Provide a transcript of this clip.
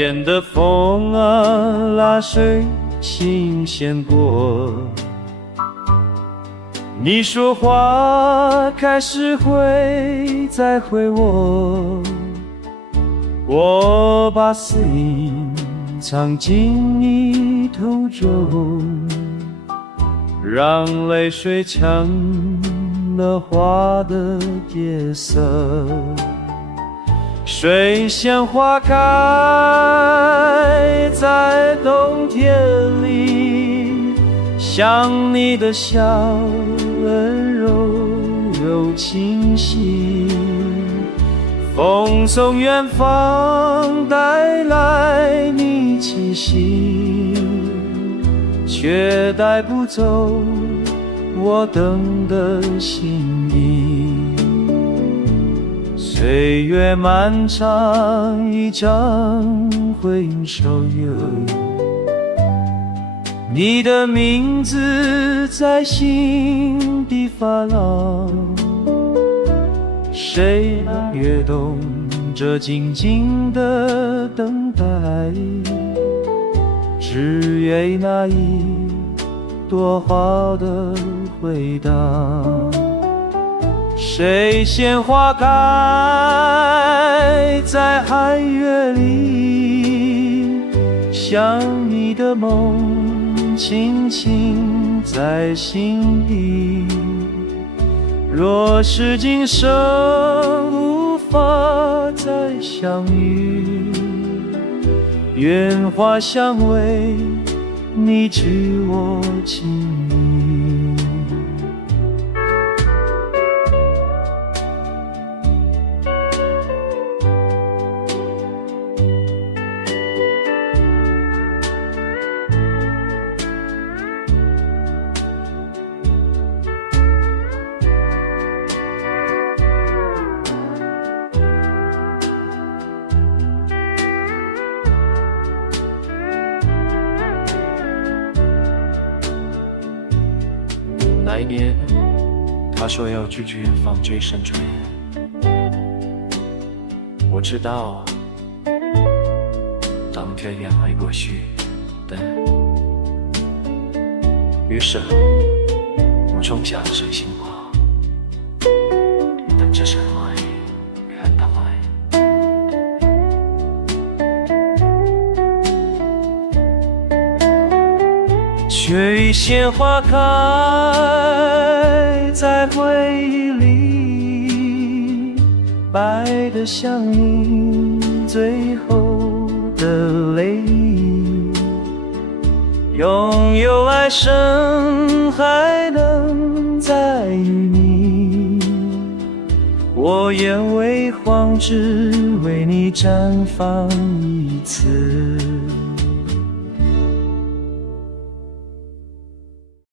边的风啊，拉水新鲜过。你说花开时会再回我，我把思念藏进你头中，让泪水抢了花的颜色。水仙花开在冬天里，像你的笑温柔又清晰，风从远方带来你气息，却带不走我等的心意。岁月漫长，一张回音手游，你的名字在心底发朗，谁能越懂这静静的等待，只为那一朵花的回答。谁先花开在寒月里，像你的梦轻轻在心底。若是今生无法再相遇，愿花香为你知我情意。那一年，他说要去远方追山追岩。我知道，当天也会过去的。于是，我种下了水仙花，等着神来看到爱。却已鲜花开在回忆里，白的像你最后的泪印。拥有来生还能再与你，我愿为黄纸为你绽放一次。